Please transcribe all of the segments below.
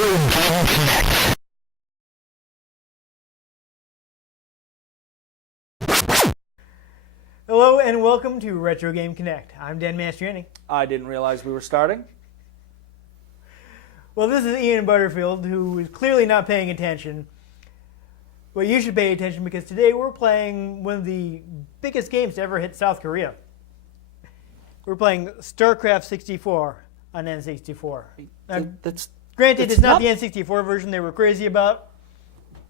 Game Connect. Hello and welcome to Retro Game Connect. I'm Dan Mastriani. I didn't realize we were starting. Well, this is Ian Butterfield, who is clearly not paying attention. Well, you should pay attention because today we're playing one of the biggest games to ever hit South Korea. We're playing StarCraft 64 on N64. Granted, it's not the N64 version they were crazy about.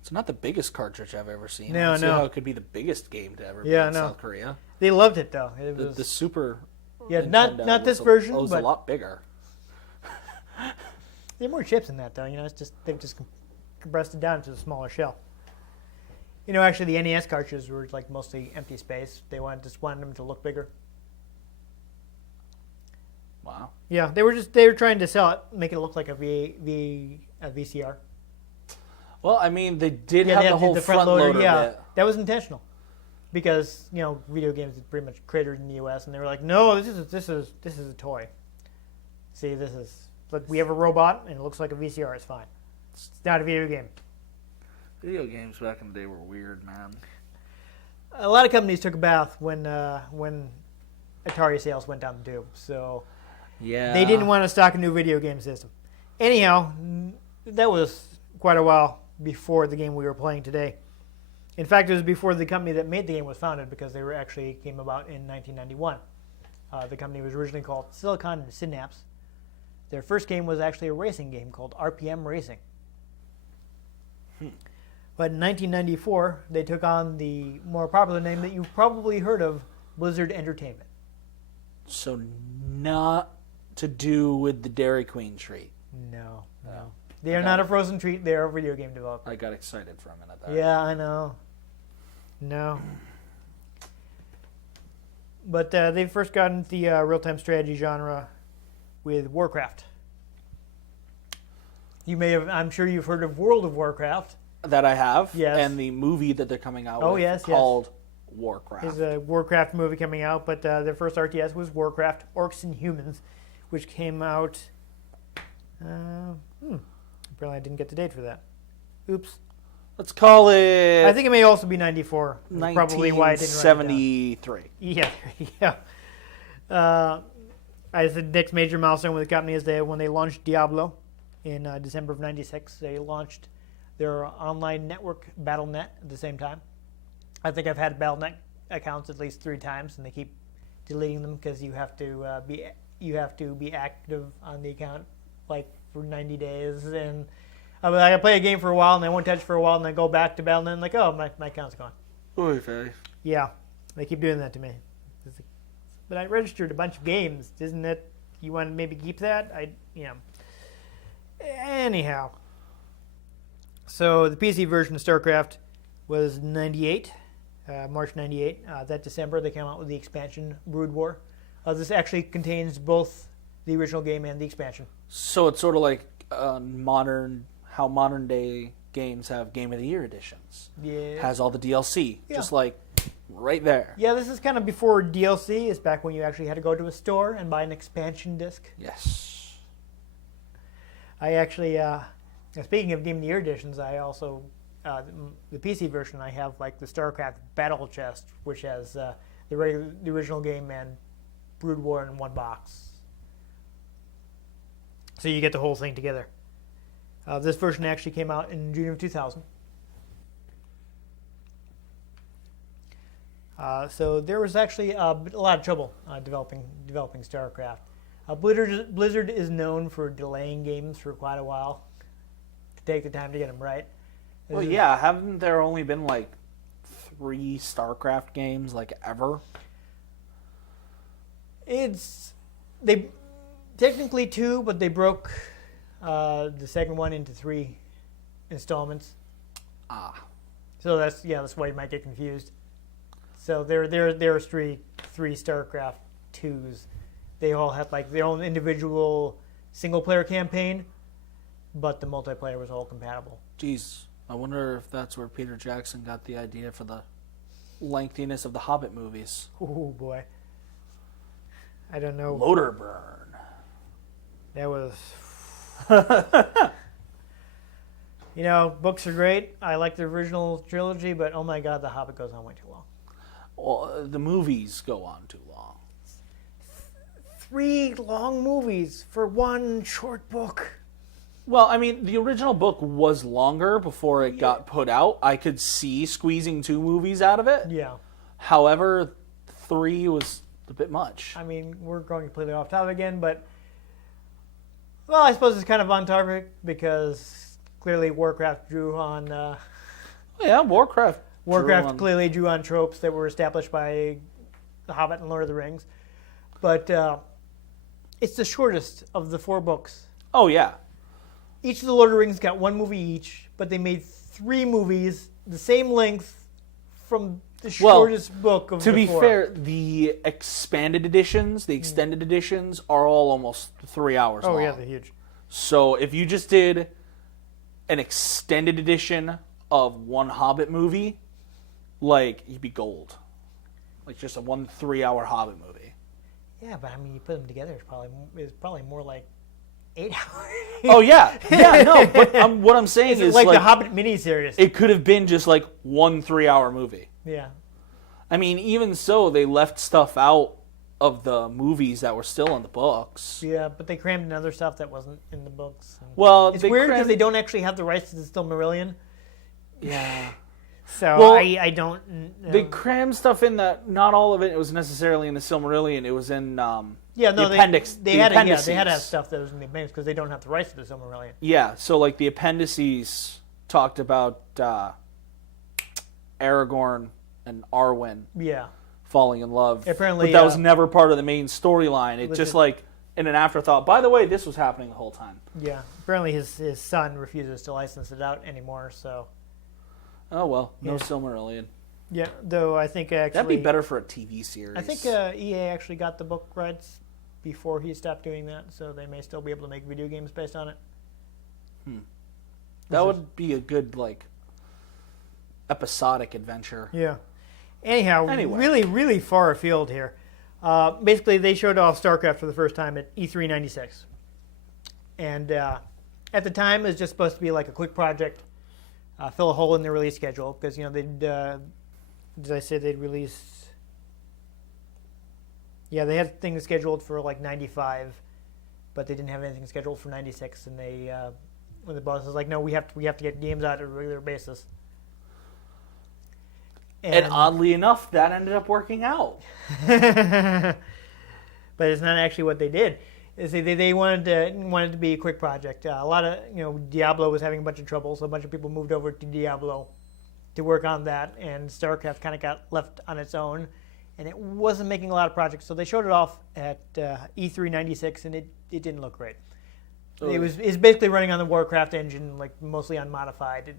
It's not the biggest cartridge I've ever seen. No, I don't see no. how it could be the biggest game to ever be in South Korea. They loved it though. It was, The Super yeah, Nintendo not this was version, was but a lot bigger. there are more chips in that though. You know, it's just they've just compressed it down to a smaller shell. You know, actually, the NES cartridges were like mostly empty space. They just wanted them to look bigger. Wow. Yeah, they were trying to sell it, make it look like a VCR. Well, I mean, they did have the whole front loader bit. That was intentional, because you know video games is pretty much cratered in the U.S. and they were like, no, this is a toy. See, this is like we have a robot and it looks like a VCR. It's fine. It's not a video game. Video games back in the day were weird, man. A lot of companies took a bath when Atari sales went down the tube, so yeah, they didn't want to stock a new video game system. Anyhow, that was quite a while before the game we were playing today. In fact, it was before the company that made the game was founded, because they actually came about in 1991. The company was originally called Silicon and Synapse. Their first game was actually a racing game called RPM Racing. But in 1994, they took on the more popular name that you've probably heard of, Blizzard Entertainment. So not to do with the Dairy Queen treat. No. They are not a frozen treat. They are a video game developer. I got excited for a minute there. Yeah, I know. No. But they first got into the real-time strategy genre with Warcraft. I'm sure you've heard of World of Warcraft. That I have. Yes. And the movie that they're coming out with yes. called Warcraft. There's a Warcraft movie coming out, but their first RTS was Warcraft Orcs and Humans, which came out... Apparently I didn't get the date for that. Oops. Let's call it... I think it may also be 94. Probably why I didn't write it down. 1973. Yeah. I said next major milestone with the company is when they launched Diablo in December of 96. They launched their online network, Battle.net, at the same time. I think I've had Battle.net accounts at least 3 times, and they keep deleting them because you have to be active on the account like for 90 days. And I play a game for a while, and I won't touch it for a while, and then go back to Battle.net, and like, oh, my account's gone. Okay. Yeah, they keep doing that to me. But I registered a bunch of games. Isn't it? You want to maybe keep that? Anyhow. So the PC version of StarCraft was 98, March 98. That December, they came out with the expansion, Brood War. This actually contains both the original game and the expansion. So it's sort of like how modern day games have Game of the Year editions. Yeah. Has all the DLC, Yeah. just like right there. Yeah, this is kind of before DLC. It's back when you actually had to go to a store and buy an expansion disc. Yes. I actually, speaking of Game of the Year editions, I also, the PC version, I have like the StarCraft Battle Chest, which has the original game and Brood War in one box. So you get the whole thing together. This version actually came out in June of 2000. So there was actually a lot of trouble developing StarCraft. Blizzard is known for delaying games for quite a while to take the time to get them right. Well, yeah, haven't there only been like 3 StarCraft games like ever? They technically 2, but they broke the second one into 3 installments. So that's why you might get confused. So there's three StarCraft 2s. They all had like their own individual single player campaign, but the multiplayer was all compatible. Jeez, I wonder if that's where Peter Jackson got the idea for the lengthiness of the Hobbit movies. Oh boy, I don't know. Motor burn. That was You know, books are great. I like the original trilogy, but oh my god, The Hobbit goes on way too long. Well, the movies go on too long. 3 long movies for one short book. Well, I mean, the original book was longer before it got put out. I could see squeezing 2 movies out of it. Yeah. However, 3 was a bit much. I mean, we're going completely off topic again, but well, I suppose it's kind of on topic because clearly Warcraft drew on. Yeah, Warcraft Clearly drew on tropes that were established by The Hobbit and Lord of the Rings, but it's the shortest of the 4 books. Oh yeah. Each of the Lord of the Rings got 1 movie each, but they made 3 movies the same length from the shortest book of the 4. To be fair, the expanded editions, the extended editions, are all almost 3 hours long. Oh yeah, they're huge. So if you just did an extended edition of one Hobbit movie, like, you'd be gold. Like just a 1 3-hour Hobbit movie. Yeah, but I mean, you put them together, it's probably more like 8 hours. Oh yeah, yeah, no. But what I'm saying is like the Hobbit miniseries. It could have been just like 1 3-hour movie. Yeah. I mean, even so, they left stuff out of the movies that were still in the books. Yeah, but they crammed in other stuff that wasn't in the books. Well, it's weird because they don't actually have the rights to the Silmarillion. Yeah. So well, I don't. They crammed stuff in that. Not all of it was necessarily in the Silmarillion. It was in the appendix. They had to have stuff that was in the appendix because they don't have the rights to the Silmarillion. Yeah, so like the appendices talked about Aragorn and Arwen. Yeah. Falling in love. Apparently, but that was never part of the main storyline. It's just like in an afterthought. By the way, this was happening the whole time. Yeah. Apparently, his son refuses to license it out anymore. So. Oh well, no Silmarillion. Yeah, though I think actually that'd be better for a TV series. I think EA actually got the book rights before he stopped doing that, so they may still be able to make video games based on it. That would be a good episodic adventure. Yeah. Anyway. Really, really far afield here. Basically, they showed off StarCraft for the first time at E3 '96, and at the time, it was just supposed to be like a quick project, fill a hole in the release schedule because they'd. Did I say they'd release? Yeah, they had things scheduled for like '95, but they didn't have anything scheduled for '96, and they when the boss was like, "No, we have to get games out on a regular basis." And oddly enough, that ended up working out. But it's not actually what they did. They wanted to be a quick project. A lot of Diablo was having a bunch of trouble, so a bunch of people moved over to Diablo to work on that, and StarCraft kind of got left on its own, and it wasn't making a lot of projects. So they showed it off at E3 '96, and it didn't look great. It's basically running on the Warcraft engine, like mostly unmodified.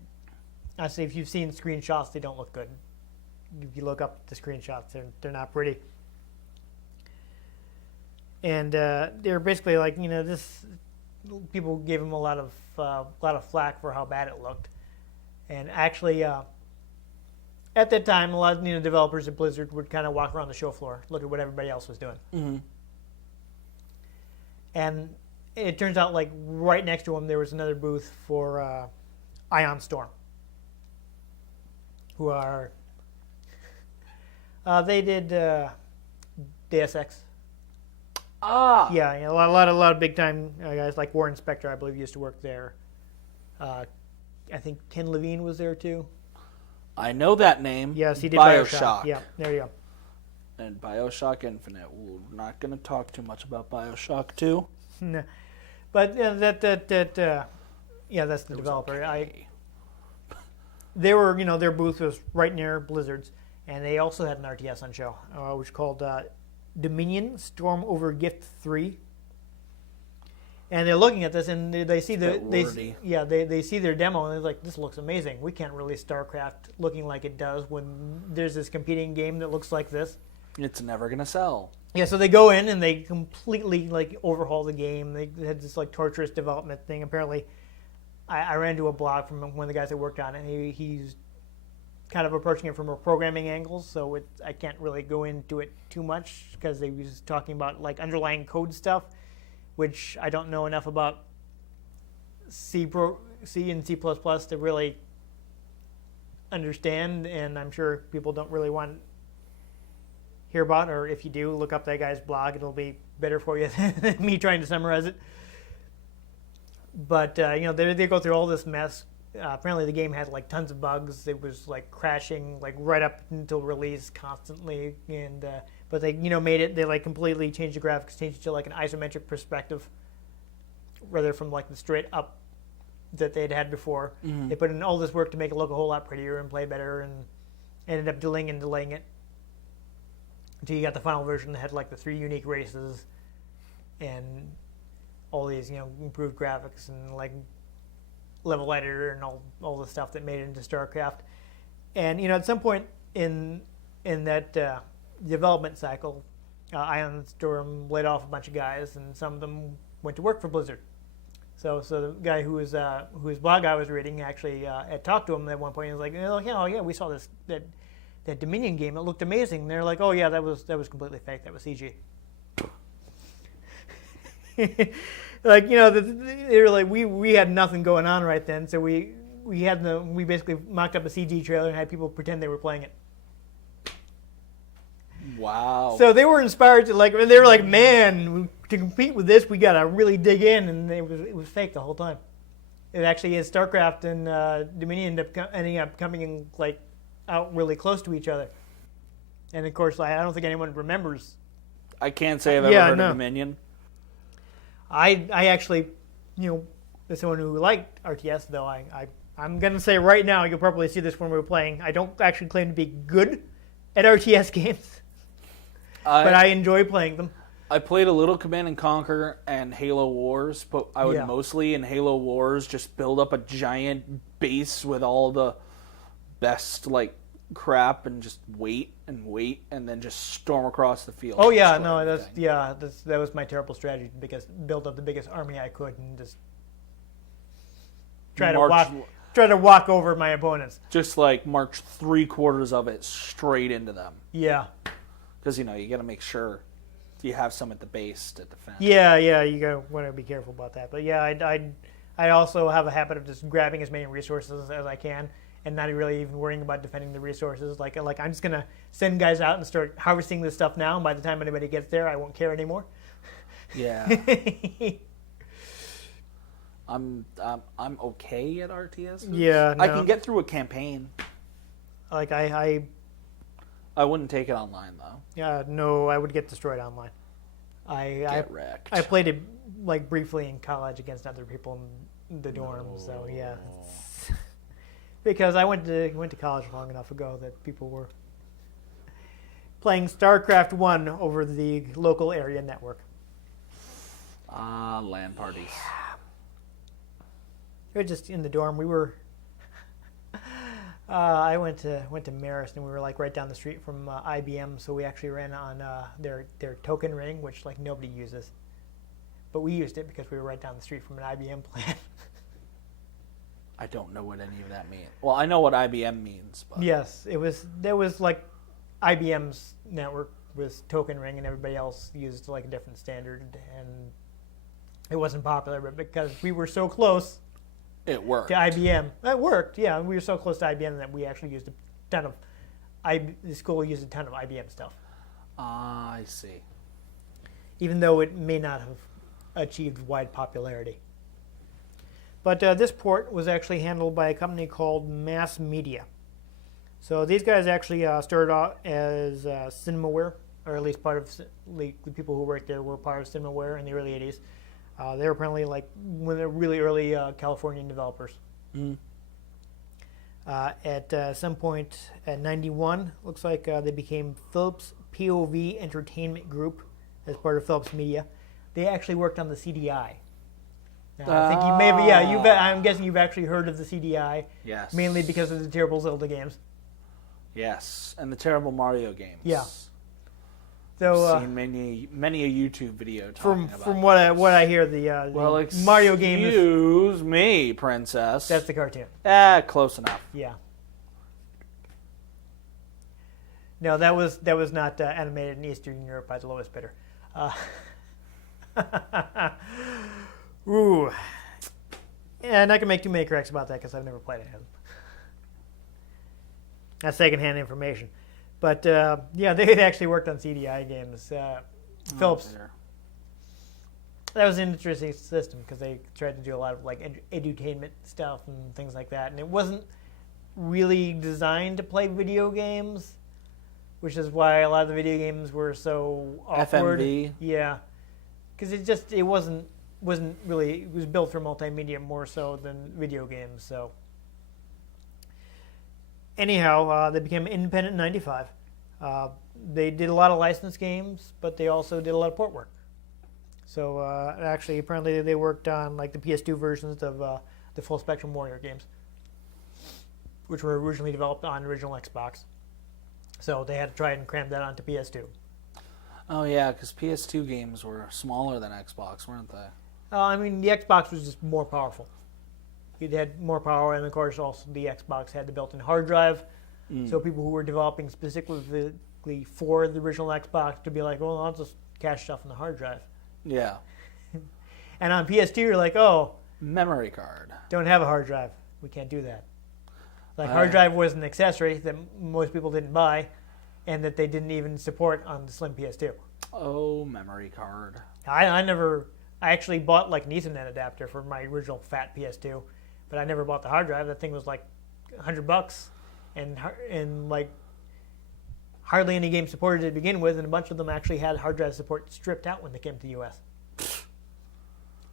Honestly, if you've seen screenshots, they don't look good. If you look up the screenshots, they're not pretty. And they're basically like, this. People gave them a lot of flack for how bad it looked, and actually, at that time, a lot of developers at Blizzard would kind of walk around the show floor, look at what everybody else was doing, and it turns out like right next to them there was another booth for Ion Storm, who are. They did Deus Ex. Yeah, a lot of big time guys like Warren Spector, I believe, used to work there. I think Ken Levine was there too. I know that name. Yes, he did BioShock. Yeah, there you go. And BioShock Infinite. We're not going to talk too much about BioShock 2. No. But that's the developer. They were, their booth was right near Blizzard's. And they also had an RTS on show, which was called Dominion Storm Over Gift 3. And they're looking at this, and they see they see their demo, and they're like, "This looks amazing. We can't release StarCraft looking like it does when there's this competing game that looks like this. It's never gonna sell." Yeah, so they go in and they completely overhaul the game. They had this torturous development thing. Apparently, I ran into a blog from one of the guys that worked on it, and he's kind of approaching it from a programming angle, so I can't really go into it too much because they was talking about underlying code stuff, which I don't know enough about C C and C++ to really understand, and I'm sure people don't really want to hear about, or if you do, look up that guy's blog. It'll be better for you than me trying to summarize it. But they go through all this mess. Apparently, the game had like tons of bugs. It was like crashing like right up until release constantly, and but they made it. They like completely changed the graphics, changed it to like an isometric perspective, rather from like the straight up that they'd had before. Mm-hmm. They put in all this work to make it look a whole lot prettier and play better, and ended up delaying it until you got the final version that had like the 3 unique races and all these improved graphics and like level editor and all the stuff that made it into StarCraft. And at some point in that development cycle, Ion Storm laid off a bunch of guys, and some of them went to work for Blizzard. So the guy whose blog I was reading actually had talked to him at one point. He was like, yeah, we saw that Dominion game. It looked amazing. And they're like, oh yeah, that was completely fake. That was CG. Like they were like, we had nothing going on right then, so we basically mocked up a CG trailer and had people pretend they were playing it. Wow. So they were inspired to they were like, man, to compete with this, we gotta really dig in, and it was fake the whole time. It actually is. StarCraft and Dominion ending up coming in out really close to each other, and of course, I don't think anyone remembers. I can't say I've ever heard of Dominion. I actually, as someone who liked RTS, though, I'm gonna say right now, you'll probably see this when we're playing. I don't actually claim to be good at RTS games. But I enjoy playing them. I played a little Command and Conquer and Halo Wars, but I would mostly in Halo Wars just build up a giant base with all the best crap and just wait and then just storm across the field. Oh yeah, no, that was my terrible strategy, because build up the biggest army I could and just try to walk over my opponents. Just march 3/4 of it straight into them. Yeah. Because, you got to make sure you have some at the base to defend. Yeah, you want to be careful about that. But yeah, I also have a habit of just grabbing as many resources as I can and not really even worrying about defending the resources. Like I'm just going to send guys out and start harvesting this stuff now, and by the time anybody gets there, I won't care anymore. Yeah. I'm okay at RTS. Yeah, no. I can get through a campaign. I wouldn't take it online, though. Yeah, no, I would get destroyed online. Get wrecked. I played it briefly in college against other people in the dorm, so yeah. Because I went to college long enough ago that people were playing StarCraft 1 over the local area network. LAN parties. Yeah. We were just in the dorm. We were. I went to Marist, and we were right down the street from IBM, so we actually ran on their token ring, which nobody uses, but we used it because we were right down the street from an IBM plant. I don't know what any of that means. Well, I know what IBM means, but yes, there was IBM's network was token ring, and everybody else used a different standard, and it wasn't popular, but because we were so close. It worked. To IBM. It worked, yeah. We were so close to IBM that we actually used a ton of... the school used a ton of IBM stuff. I see. Even though it may not have achieved wide popularity. But this port was actually handled by a company called Mass Media. So these guys actually started out as Cinemaware, or at least part of the people who worked there were part of Cinemaware in the early 80s. They were apparently one of the really early Californian developers. Mm. At some point at 91, looks like they became Philips POV Entertainment Group as part of Philips Media. They actually worked on the CDI. Now, I think you may have, I'm guessing you've actually heard of the CDI. Yes. Mainly because of the terrible Zelda games. Yes, and the terrible Mario games. Yeah. So, I've seen many a YouTube video talking about from what I hear, the Mario game is... Excuse me, princess. That's the cartoon. Close enough. Yeah. No, that was not animated in Eastern Europe by the lowest bidder. Ooh. And I can make too many corrects about that because I've never played it. That's secondhand information. But yeah, they had actually worked on CDI games. Philips. That was an interesting system because they tried to do a lot of like edutainment stuff and things like that, and it wasn't really designed to play video games, which is why a lot of the video games were so awkward. FMV. Yeah, because it wasn't really, it was built for multimedia more so than video games. So anyhow, they became independent in '95. They did a lot of licensed games, but they also did a lot of port work. So actually, apparently, they worked on like the PS2 versions of the Full Spectrum Warrior games, which were originally developed on original Xbox. So they had to try and cram that onto PS2. Oh yeah, because PS2 games were smaller than Xbox, weren't they? I mean, the Xbox was just more powerful. It had more power, and of course, also the Xbox had the built-in hard drive. So people who were developing specifically for the original Xbox to be like, well, I'll just cache stuff in the hard drive. Yeah. And on PS2, you're like, oh, memory card. Don't have a hard drive. We can't do that. Like, hard drive was an accessory that most people didn't buy, and that they didn't even support on the slim PS2. Oh, memory card. I actually bought like an Ethernet adapter for my original fat PS2, but I never bought the hard drive. That thing was like $100, and like hardly any games supported it to begin with, and a bunch of them actually had hard drive support stripped out when they came to the US.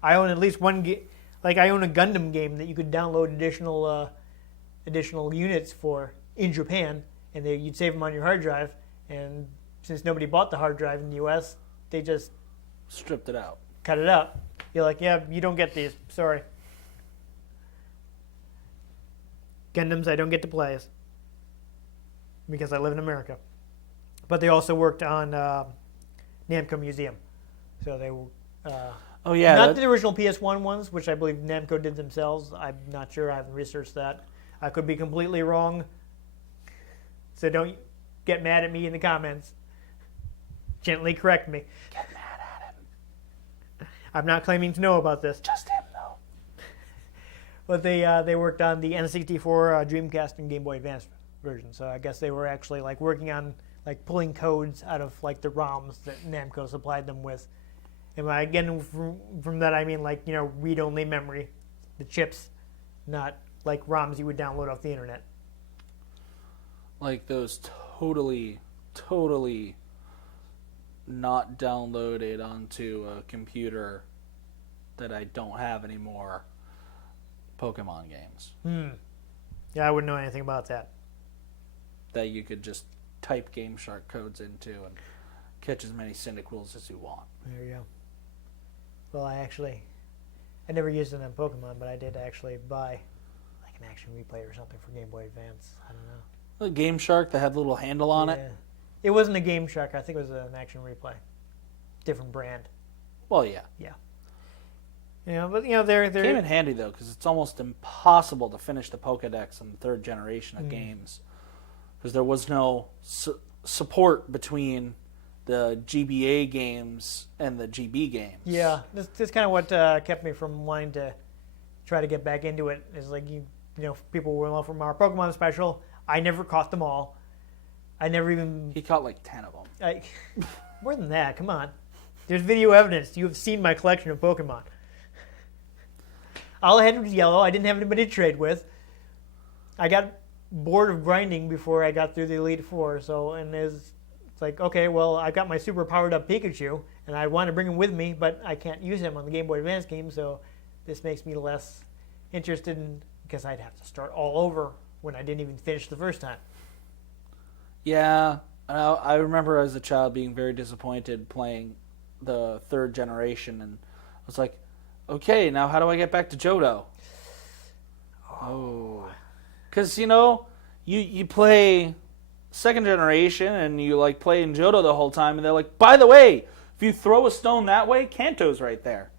I own at least one game. Like, I own a Gundam game that you could download additional units for in Japan, and you'd save them on your hard drive. And since nobody bought the hard drive in the U.S., they just stripped it out, cut it out. You're like, yeah, you don't get these. Sorry. Gundams, I don't get to play as because I live in America. But they also worked on Namco Museum, so they. Oh yeah, not the original PS1 ones, which I believe Namco did themselves. I'm not sure. I haven't researched that. I could be completely wrong. So don't get mad at me in the comments. Gently correct me. Get mad at him. I'm not claiming to know about this. Just him, though. But they worked on the N64, Dreamcast, and Game Boy Advance version. So I guess they were actually like working on like pulling codes out of like the ROMs that Namco supplied them with. And again, from that I mean like, you know, read-only memory, the chips, not like ROMs you would download off the internet. Like those totally not downloaded onto a computer that I don't have anymore Pokemon games. Yeah, I wouldn't know anything about that. That you could just type Game Shark codes into and catch as many Cyndaquils as you want. There you go. Well, I never used it on Pokemon, but I did actually buy like an Action Replay or something for Game Boy Advance. I don't know. The Game Shark that had the little handle on it? It wasn't a Game Shark. I think it was an Action Replay. Different brand. Well, yeah. Yeah. Yeah, but you know, they're came in handy though, because it's almost impossible to finish the Pokedex on the third generation of games, because there was no support between the GBA games and the GB games. Yeah, this kind of what kept me from wanting to try to get back into it. Is like you know, people were well from our Pokemon special. I never caught them all. I never even. He caught like 10 of them. More than that. Come on. There's video evidence. You have seen my collection of Pokemon. All I had was yellow. I didn't have anybody to trade with. I got bored of grinding before I got through the Elite Four. So, and it's like, okay, well, I've got my super powered up Pikachu, and I want to bring him with me, but I can't use him on the Game Boy Advance game. So, this makes me less interested in, because I'd have to start all over when I didn't even finish the first time. Yeah, I remember as a child being very disappointed playing the third generation, and I was like, okay, now how do I get back to Johto? Oh. Because, you know, you play second generation, and you, like, play in Johto the whole time, and they're like, by the way, if you throw a stone that way, Kanto's right there.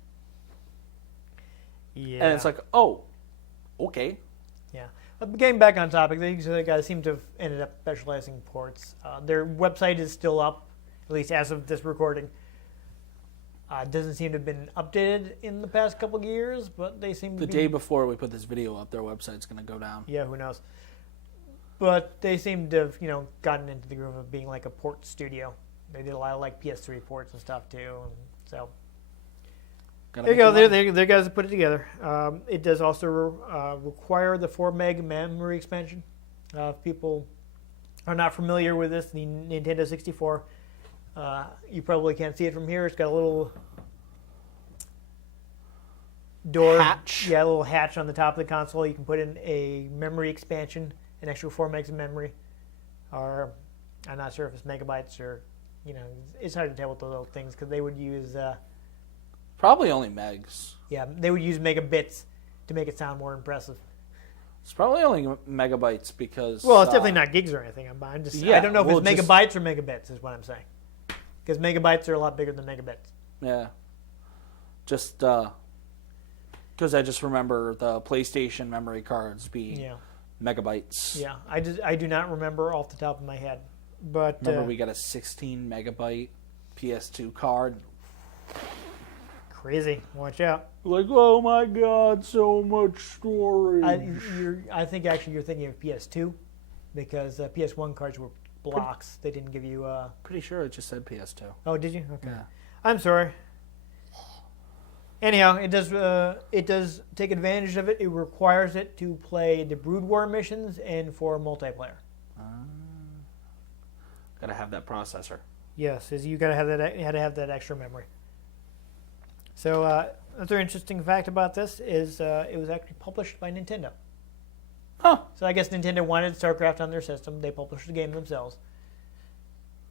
Yeah. And it's like, oh, okay. Yeah. But getting back on topic, they guys seem to have ended up specializing in ports. Their website is still up, at least as of this recording. Doesn't seem to have been updated in the past couple of years, but they seem to The be... day before we put this video up, their website's going to go down. Yeah, who knows? But they seem to have, gotten into the groove of being like a port studio. They did a lot of like PS3 ports and stuff too, and so... There you go. There guys that put it together. It does also require the 4 meg memory expansion. If people are not familiar with this, the Nintendo 64, you probably can't see it from here. It's got a little door hatch. Yeah, a little hatch on the top of the console. You can put in a memory expansion, an extra 4 megs of memory, or I'm not sure if it's megabytes or, it's hard to tell with the little things because they would use. Probably only megs. Yeah, they would use megabits to make it sound more impressive. It's probably only megabytes because... Well, it's definitely not gigs or anything. I don't know if it's megabytes or megabits is what I'm saying. Because megabytes are a lot bigger than megabits. Yeah. Just because I just remember the PlayStation memory cards being megabytes. Yeah, I do not remember off the top of my head. But remember we got a 16 megabyte PS2 card. Crazy. Watch out. Like, oh my god, so much storage. I think actually you're thinking of PS2 because PS1 cards were blocks. They didn't give you... Pretty sure it just said PS2. Oh, did you? Okay. Yeah. I'm sorry. Anyhow, it does take advantage of it. It requires it to play the Brood War missions and for multiplayer. Gotta have that processor. Yes, you gotta have that. You had to have that extra memory. So another interesting fact about this is it was actually published by Nintendo. Huh. So I guess Nintendo wanted StarCraft on their system. They published the game themselves.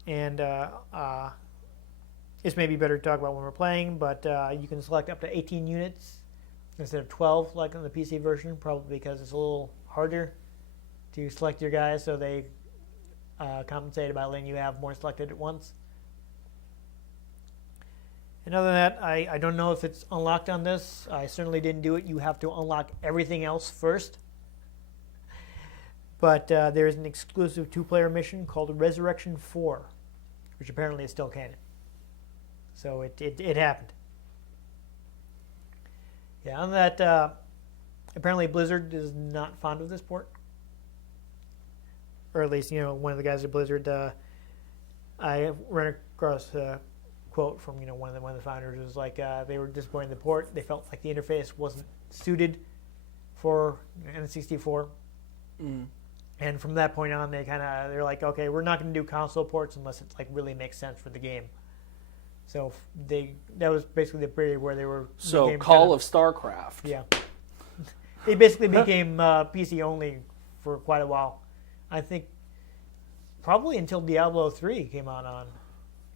And this may be better to talk about when we're playing, but you can select up to 18 units instead of 12 like on the PC version, probably because it's a little harder to select your guys, so they compensate by letting you have more selected at once. And other than that, I don't know if it's unlocked on this. I certainly didn't do it. You have to unlock everything else first. But there's an exclusive 2-player mission called Resurrection 4, which apparently is still canon. So it happened. Yeah, on that, apparently Blizzard is not fond of this port. Or at least, one of the guys at Blizzard, I ran across a quote from one of the founders. It was like they were disappointed in the port. They felt like the interface wasn't suited for N64. And from that point on, they're like, okay, we're not going to do console ports unless it like really makes sense for the game. So that was basically the period where they were. So Call of StarCraft. Yeah, they basically became PC only for quite a while. I think probably until Diablo 3 came out on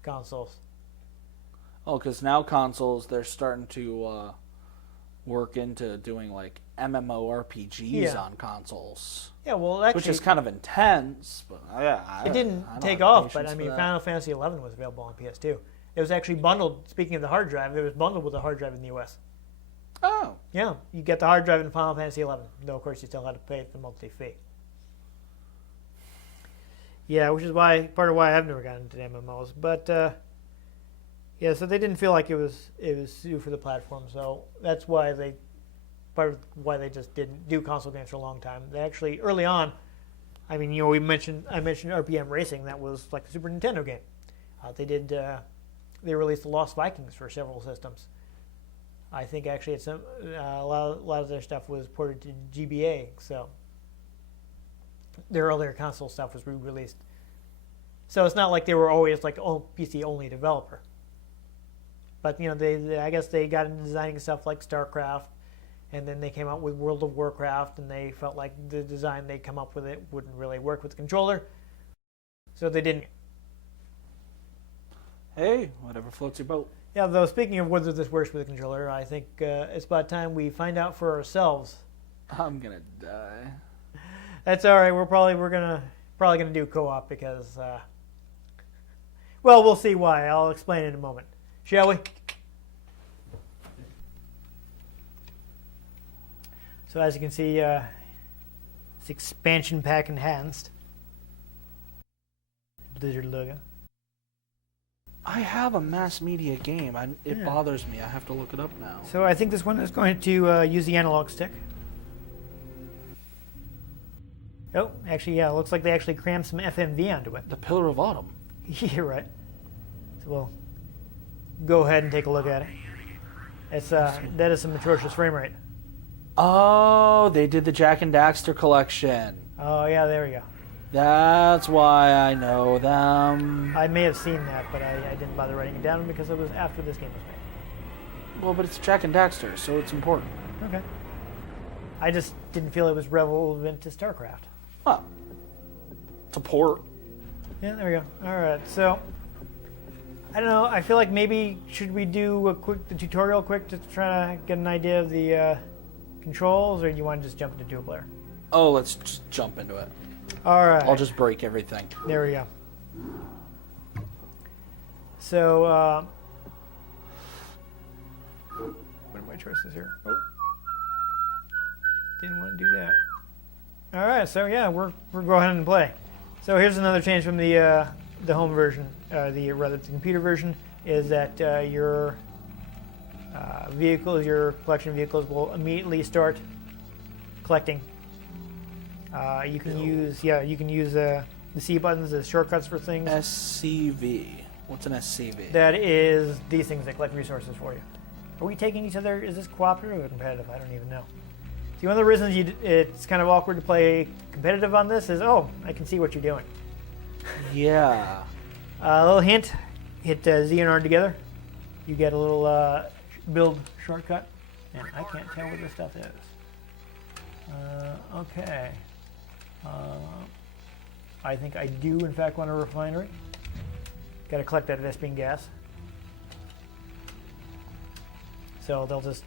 consoles. Oh, because now consoles, they're starting to work into doing like MMORPGs on consoles. Yeah, well, actually, which is kind of intense, but it didn't take off. But I mean, Final Fantasy XI was available on PS2. It was actually bundled. Speaking of the hard drive, it was bundled with the hard drive in the US. Oh, yeah, you get the hard drive in Final Fantasy XI. Though of course you still had to pay the monthly fee. Yeah, which is part of why I've never gotten into MMOs. But yeah, so they didn't feel like it was due for the platform. So that's why they just didn't do console games for a long time. They actually early on, I mean, I mentioned RPM Racing. That was like the Super Nintendo game. They released the Lost Vikings for several systems. I think actually it's a lot of their stuff was ported to GBA. So their earlier console stuff was re-released. So it's not like they were always like PC only developer. But I guess they got into designing stuff like StarCraft, and then they came out with World of Warcraft, and they felt like the design they'd come up with it wouldn't really work with the controller, so they didn't. Hey, whatever floats your boat. Yeah, though speaking of whether this works with the controller, I think it's about time we find out for ourselves. I'm gonna die. That's all right. We're probably gonna do co-op because, well, we'll see why. I'll explain in a moment. Shall we? So as you can see, it's expansion pack enhanced. Blizzard logo. I have a mass media game. It Yeah. bothers me. I have to look it up now. So I think this one is going to use the analog stick. Oh, actually, yeah, it looks like they actually crammed some FMV onto it. The Pillar of Autumn. You're right. So we'll go ahead and take a look at it. It's that is some atrocious frame rate. Oh, they did the Jack and Daxter collection. Oh yeah, there we go. That's why I know them. I may have seen that, but I didn't bother writing it down because it was after this game was made. Well, but it's Jack and Daxter, so it's important. Okay. I just didn't feel it was relevant to StarCraft. Huh. It's a port. Yeah, there we go. All right, so I don't know. I feel like maybe should we do the tutorial quick just to try to get an idea of the controls, or you want to just jump into two-player? Oh, let's just jump into it. All right. I'll just break everything. There we go. So, what are my choices here? Oh, didn't want to do that. All right, so yeah, we're go ahead and play. So here's another change from the home version, the computer version, is that your vehicles, your collection of vehicles, will immediately start collecting. You can use the C buttons as shortcuts for things. SCV. What's an SCV? That is these things that collect resources for you. Are we taking each other? Is this cooperative or competitive? I don't even know. See, one of the reasons it's kind of awkward to play competitive on this is, oh, I can see what you're doing. Yeah. A little hint: hit Z and R together. You get a little build shortcut, and I can't tell what this stuff is. Okay. I think I do, in fact, want a refinery. Got to collect that Vespine gas. So they'll just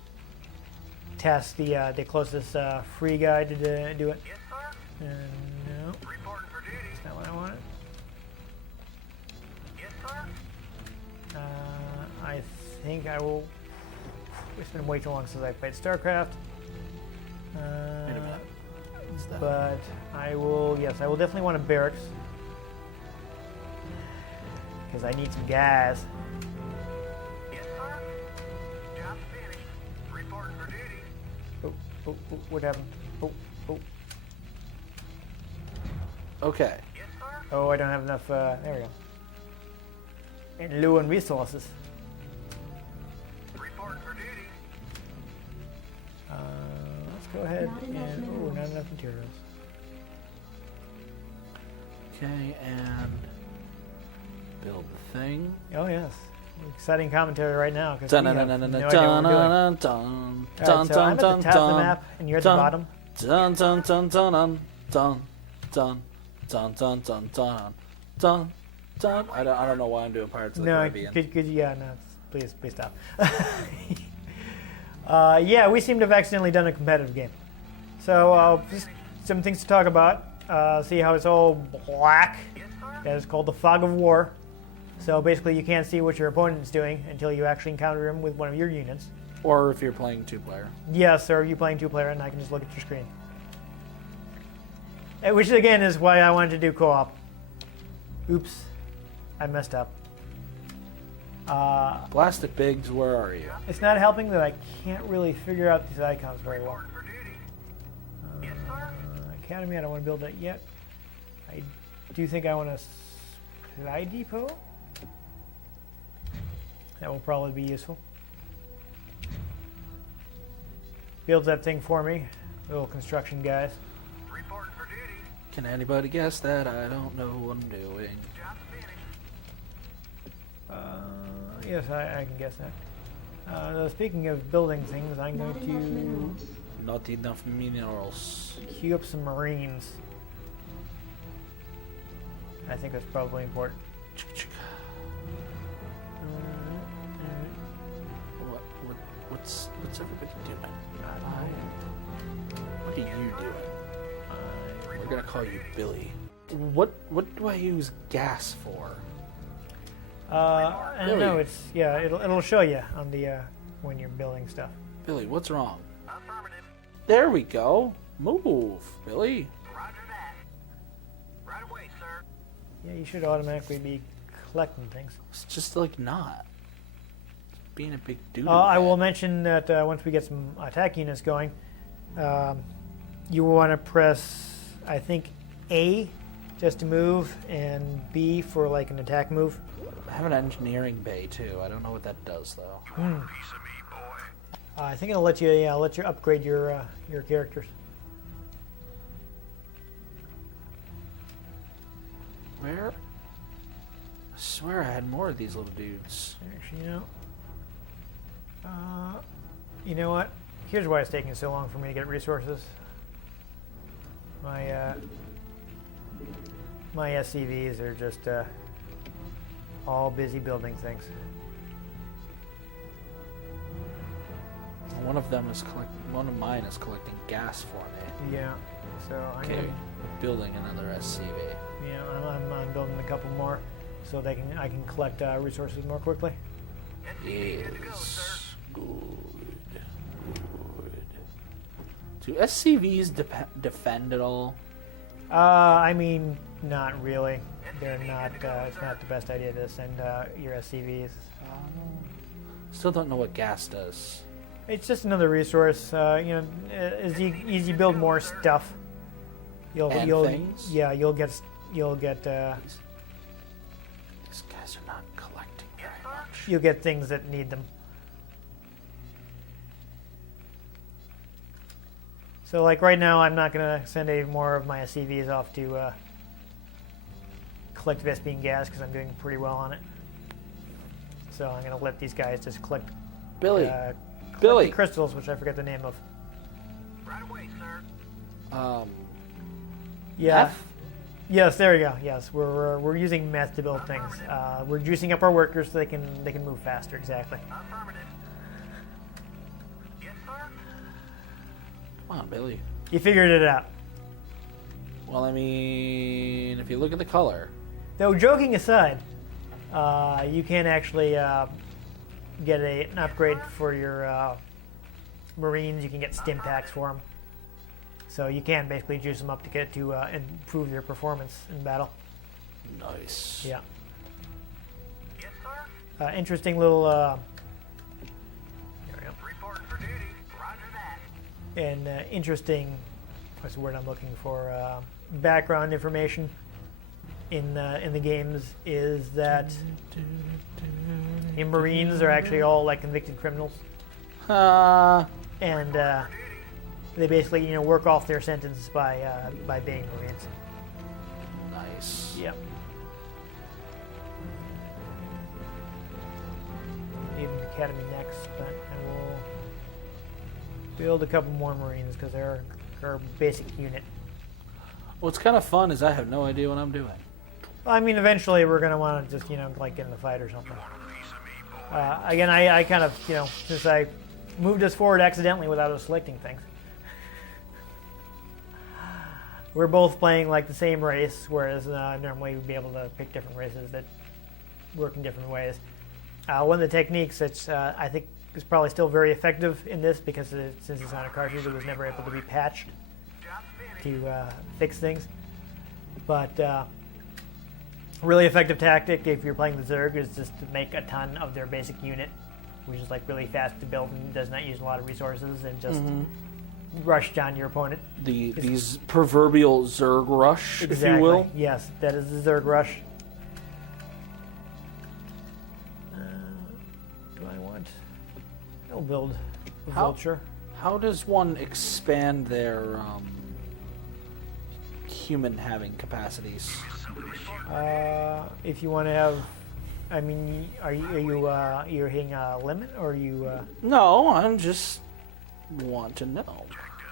task the closest free guy to do it. Yes, sir. No, Reporting for duty. that's not what I wanted. Yes, sir. I think I will. It's been way too long since I played StarCraft. Wait a minute. What's that? But I will definitely want a barracks. Because I need some gas. Yes, sir. Job's finished. Reporting for duty. Oh, what happened? Oh. Okay. Yes, sir. Oh, I don't have enough, there we go. And low on resources. Reporting for duty. Let's go ahead and, not enough materials. Okay, and build the thing. Oh, yes. Exciting commentary right now. Because no idea what we're doing. Alright, so I'm at the top of the map, and you're at the bottom. Dun dun dun dun dun dun dun dun dun dun dun dun. I don't know why I'm doing Pirates of the No, Caribbean. good, yeah, no, please stop. Yeah, we seem to have accidentally done a competitive game. So, just some things to talk about. See how it's all black. Yes, sir. That is called the fog of war. So basically you can't see what your opponent's doing until you actually encounter him with one of your units. Or if you're playing two-player. Yes, or you playing two-player and I can just look at your screen. Which again is why I wanted to do co-op. Oops, I messed up. Plastic Bigs, where are you? It's not helping that I can't really figure out these icons very well. Reporting for duty. Yes, sir. Academy, I don't want to build that yet. I do think I want a supply depot. That will probably be useful. Builds that thing for me. Little construction guys. Reporting for duty. Can anybody guess that I don't know what I'm doing? Job's finished. Yes, I can guess that. Speaking of building things, I'm going to Not enough minerals. queue up some Marines. I think that's probably important. What's everybody doing? What are you doing? We're gonna call you Billy. What do I use gas for? I don't know. Really? It'll show you on the when you're building stuff. Billy, what's wrong? Affirmative. There we go. Move, Billy. Roger that. Right away, sir. Yeah, you should automatically be collecting things. It's just like not. Being a big dude. I will mention that once we get some attack units going, you want to press, I think, A just to move, and B for like an attack move. I have an engineering bay too. I don't know what that does though. Piece of me, boy. I think it'll let you upgrade your characters. Where? I swear I had more of these little dudes. Actually, you know what? Here's why it's taking so long for me to get resources. My SCVs are just all busy building things. One of them is one of mine is collecting gas for me. Yeah. So Okay, building another SCV. I'm building a couple more, so I can collect resources more quickly. Is good. Do SCVs defend at all? I mean, not really. They're not. It's not the best idea to send your SCVs. Still don't know what gas does. It's just another resource. As you build more stuff, you'll things? Yeah, you'll get. These guys are not collecting very much. You'll get things that need them. So, like right now, I'm not gonna send any more of my SCVs off to collect Vespine gas because I'm doing pretty well on it. So I'm gonna let these guys just collect. Billy. Billy crystals, which I forget the name of. Right away, sir. Yeah. F? Yes, there you go. Yes, we're using meth to build things. We're juicing up our workers so they can move faster. Exactly. Affirmative. Yes, sir. Come on, Billy. You figured it out. Well, I mean, if you look at the color. Though joking aside, you can actually get an upgrade for your Marines. You can get stim packs for them. So you can basically juice them up to get to improve their performance in battle. Nice. Yeah. Yes, sir. Interesting little. There we go. Reporting for duty. Roger that. And interesting. What's the word I'm looking for? Background information in the games is that the Marines are actually all like convicted criminals, and they basically work off their sentence by being Marines. Nice. Yep. Need an academy next, but I will build a couple more Marines because they're our basic unit. What's kind of fun is I have no idea what I'm doing. I mean, eventually we're gonna want to just like get in the fight or something. Again, I kind of since I moved us forward accidentally without us selecting things. We're both playing like the same race, whereas normally we'd be able to pick different races that work in different ways. One of the techniques that's I think is probably still very effective in this because since it's on a cartridge, it was never able to be patched to fix things. But really effective tactic if you're playing the Zerg is just to make a ton of their basic unit, which is like really fast to build and does not use a lot of resources, and just rush down your opponent. These proverbial Zerg rush, Exactly. if you will. Yes, that is the Zerg rush. Do I want? I'll build a vulture. How does one expand their human having capacities? If you want to have, I mean, are you hitting a limit, or are you? No, I'm just want to know.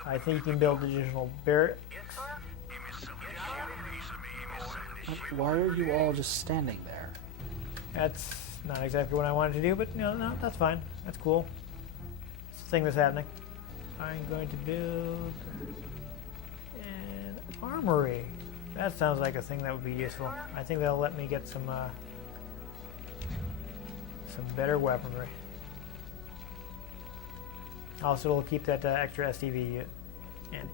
I think you can build additional barracks. Why are you all just standing there? That's not exactly what I wanted to do, but no, that's fine. That's cool. It's the thing that's happening. I'm going to build an armory. That sounds like a thing that would be useful. I think that'll let me get some better weaponry. Also, it'll keep that extra STV in.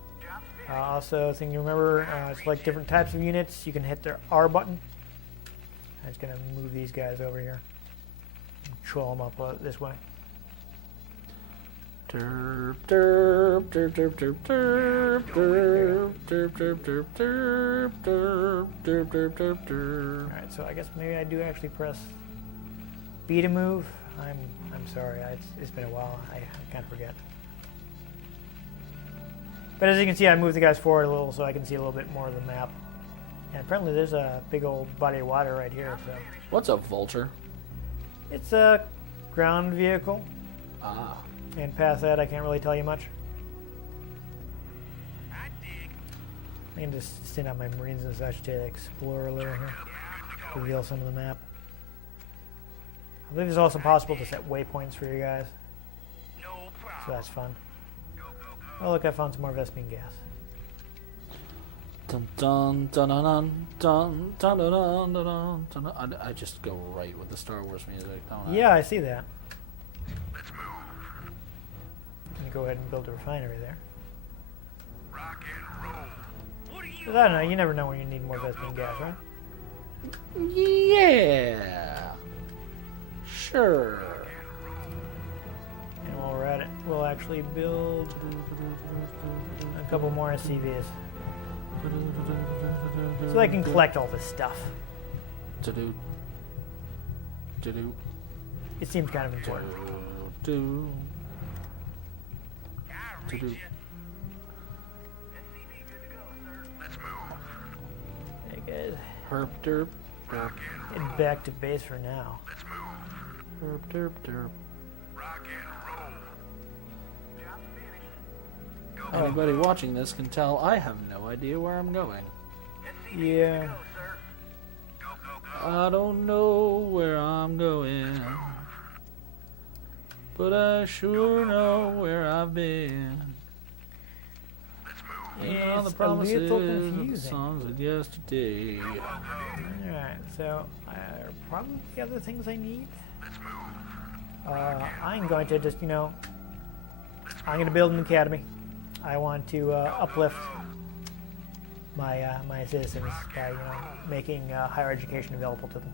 Also, thing to remember, it's like different types of units. You can hit their R button I'm just gonna move these guys over here. Troll them up this way. Derp, derp, derp, derp, derp, derp, derp, derp, derp, derp, derp, derp, derp, derp, derp. Alright, so I guess maybe I do actually press B to move. I'm sorry, it's been a while. I kind of forget. But as you can see, I moved the guys forward a little so I can see a little bit more of the map. And apparently there's a big old body of water right here. So What's a vulture? it's a ground vehicle. Ah. And past that, I can't really tell you much. I can just send out my Marines and such to explore a little here, reveal some of the map. I believe it's also possible to set waypoints for you guys, so that's fun. Oh look, I found some more Vespine gas. Dun dun dun dun dun dun dun dun dun dun. I just go right with the Star Wars music, don't I? Yeah, I see that. I'm gonna go ahead and build a refinery there. Rock and roll. What are you? 'Cause I don't know, you never know when you need more Vespine gas, right? Yeah. Sure. And while we're at it, we'll actually build a couple more SCVs. So I can collect all this stuff. To-do. To-do. It seems kind of important. To-do. I To-do. reach you. SCV good to go, sir. Let's move. Hey guys, Herp derp. Rock and head back to base for now. let's move. Herp derp derp. Rock and roll. Job finished. Go, Oh. Anybody watching this can tell I have no idea where I'm going. SCV good to Yeah. go, sir. Go, go, go. I don't know where I'm going, but I sure know where I've been. Let's move. And It's all the a promises little of the confusing. songs of yesterday. Alright, so probably other things I need. Let's move. I'm going to just, I'm going to build an academy. I want to uplift my citizens by, making higher education available to them.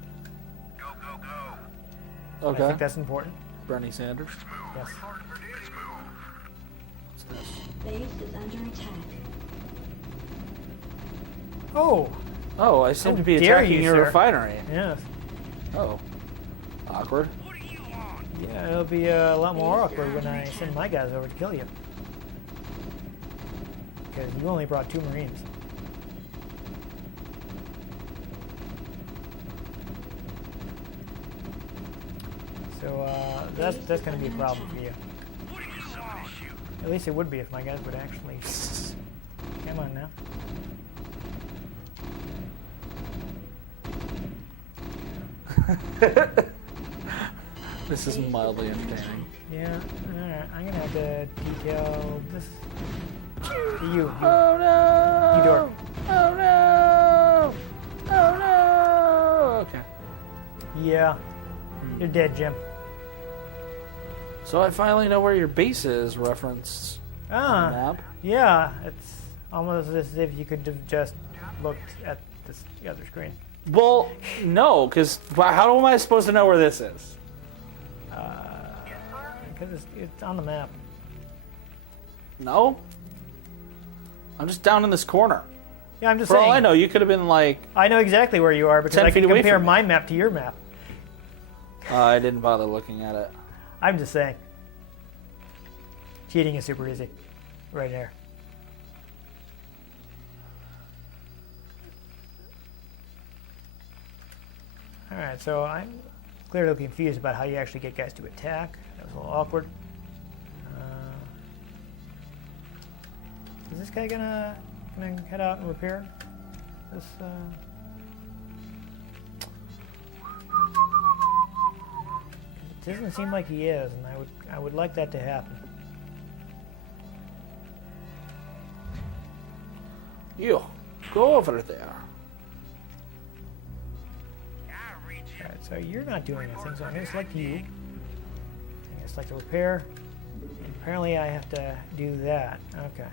Go, go, go. I Okay. think that's important. Bernie Sanders. Yes. Reporting for duty. What's this? Base is under attack. Oh, Oh, I seem How to be dare attacking you, your sir. refinery. yes. Oh. Awkward. What are you on? Yeah, it'll be a lot more awkward when I send my guys over to kill you. Because you only brought 2 Marines. So that's going to be a problem for you. What are you on? At least it would be if my guys would actually. Come on now. This is mildly entertaining. Yeah. All right. I'm gonna have to detail this. To you. Oh no! You dork. Oh no! Oh no! Okay. Yeah. You're dead, Jim. So I finally know where your base is referenced on Ah. the map. Yeah. It's almost as if you could have just looked at this other screen. Well, no, because how am I supposed to know where this is? Because it's on the map. No? I'm just down in this corner. Yeah, I'm just For saying. all I know, you could have been like, I know exactly where you are because 10 I can feet away compare from me. my map to your map. I didn't bother looking at it. I'm just saying. Cheating is super easy. Right there. Alright, so I'm clearly confused about how you actually get guys to attack. That was a little awkward. Is this guy gonna head out and repair this? It doesn't seem like he is, and I would like that to happen. You, go over there. I reach you. Alright, so you're not doing anything, so I'm gonna select you. I'm gonna select a repair. And apparently I have to do that. Okay.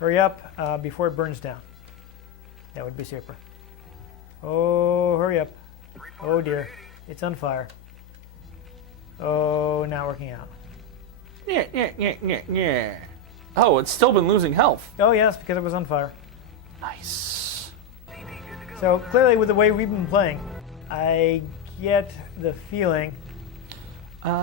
Hurry up before it burns down. That would be super. Oh, hurry up. Oh dear. It's on fire. Oh, not working out. Yeah. Oh, it's still been losing health. Oh yes, because it was on fire. Nice. So clearly with the way we've been playing, I get the feeling I'm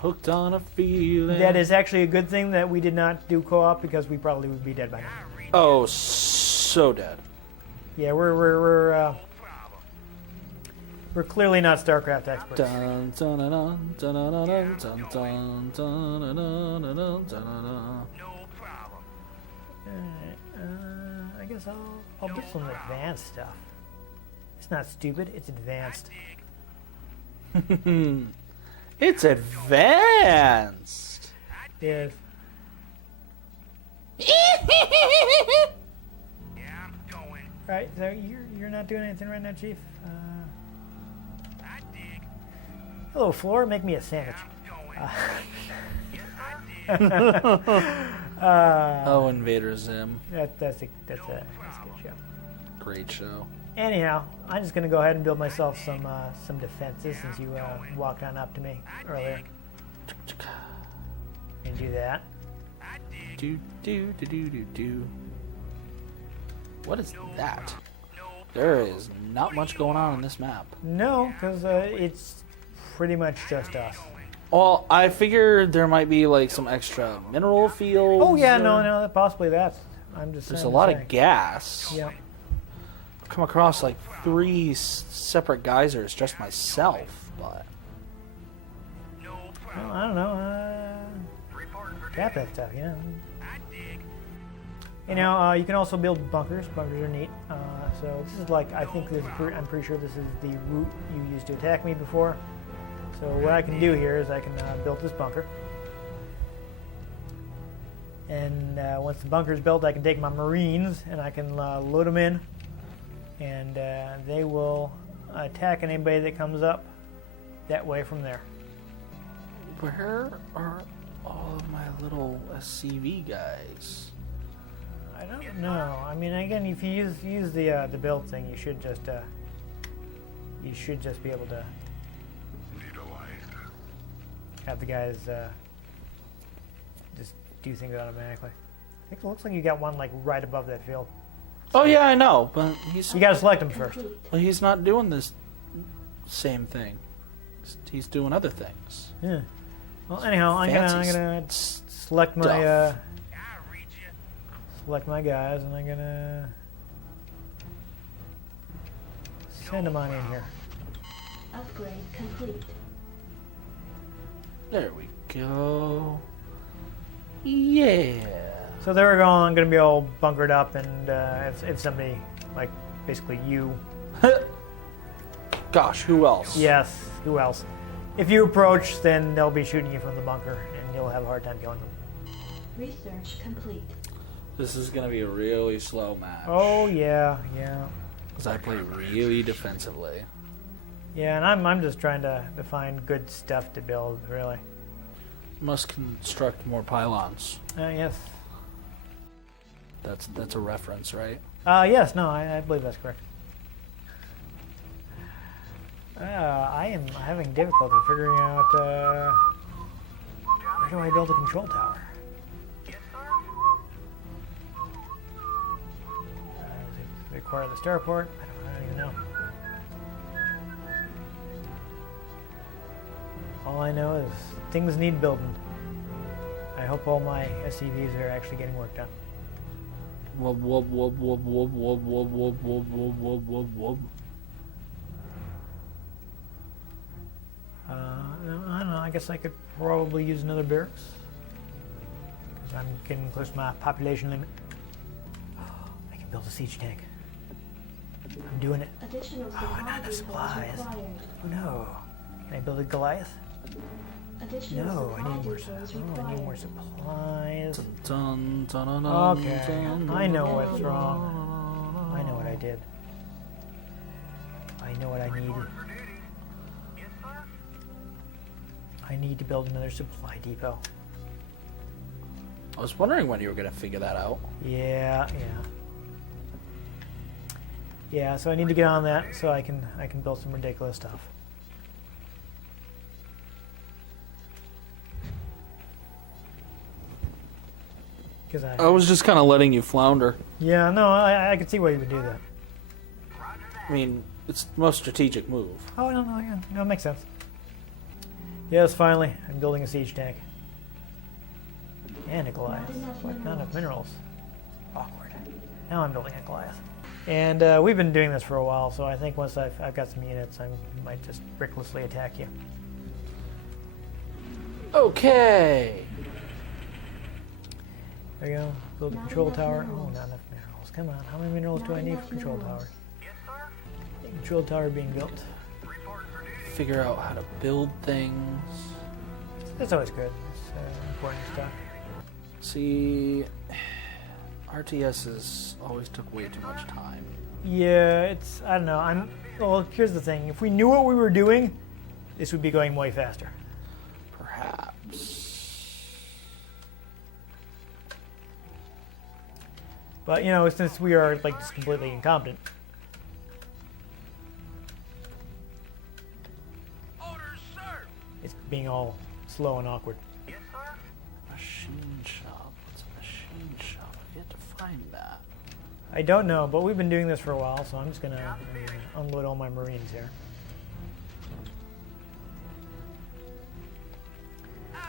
hooked on a feeling. that is actually a good thing that we did not do co-op because we probably would be dead by now. Oh, so dead. Yeah, we're clearly not StarCraft experts. Dun, dun, dun, dun, dun, dun, dun, dun, dun, dun, dun, dun, dun, dun. I guess I'll do some advanced stuff. It's not stupid, it's advanced. It's advanced. Yes. Alright, so you're not doing anything right now, Chief? Hello, Floor, make me a sandwich. Oh, Invader Zim. That's a good show. Great show. Anyhow, I'm just gonna go ahead and build myself some defenses since you walked on up to me earlier. And do that. Do. What is that? There is not much going on in this map. No, because it's pretty much just us. Well, I figured there might be like some extra mineral fields. Oh yeah, no, possibly that's. I'm just. There's saying, a lot of gas. Yeah. I've come across like 3 separate geysers just myself, but. Well, I don't know. Got that stuff, you know. You know, you can also build bunkers. Bunkers are neat. So this is like, I'm pretty sure this is the route you used to attack me before. So what I can do here is I can build this bunker. And once the bunker is built, I can take my Marines and I can load them in. And they will attack anybody that comes up that way from there. Where are all of my little SCV guys? I don't know. I mean, again, if you use the build thing, you should just be able to have the guys just do things automatically. I think it looks like you got one like right above that field. Oh yeah, I know, but You got to select them first. well, he's not doing this same thing. He's doing other things. Yeah. Well, anyhow, I'm gonna select my guys, and I'm gonna send them on in here. Upgrade complete. There we go. Yeah. So there we go. I'm gonna be all bunkered up, and if somebody, like basically you, Gosh, who else? yes, who else? If you approach, then they'll be shooting you from the bunker, and you'll have a hard time killing them. Research complete. This is gonna be a really slow match. Oh yeah, yeah, Because I play really defensively. yeah. And I'm just trying to find good stuff to build, really. Must construct more pylons. Yes. That's a reference, right? Yes. No, I believe that's correct. I am having difficulty figuring out where do I build a control tower. Require the starport. I don't even know. All I know is things need building. I hope all my SCVs are actually getting work done. Wub wub wub wub wub wub wub wub wub wub wub wub wub. No, I don't know. I guess I could probably use another barracks because I'm getting close to my population limit. I can build a siege tank. I'm doing it. Additional Oh, not enough supplies. required. Oh no. Can I build a Goliath? Additional No, I supply need more. depots I need more required. supplies. Dun, dun, dun, dun, Okay, dun, I know dun, what's dun, wrong. dun, I know what I did. I know what I need. I need to build another supply depot. I was wondering when you were gonna figure that out. Yeah. Yeah, so I need to get on that so I can build some ridiculous stuff. Because I was just kind of letting you flounder. yeah, no, I could see why you would do that. I mean, it's the most strategic move. Oh no, yeah, no, it makes sense. Yes, finally, I'm building a siege tank. And a Goliath. What? Not enough minerals. Awkward. Now I'm building a Goliath. And we've been doing this for a while, so I think once I've got some units, I might just recklessly attack you. Okay. There you go. Build a control tower. Oh, not enough minerals. Come on, how many minerals do I need for control tower? Control tower being built. Figure out how to build things. That's always good. It's important stuff. See, RTSs always took way too much time. Yeah, it's, I don't know. Well, here's the thing. If we knew what we were doing, this would be going way faster. Perhaps. But, you know, since we are, like, just completely incompetent. Orders, sir. It's being all slow and awkward. Yes, sir. Machine shop. What's a machine shop? I've yet to find that. I don't know, but we've been doing this for a while, so I'm just gonna unload all my Marines here.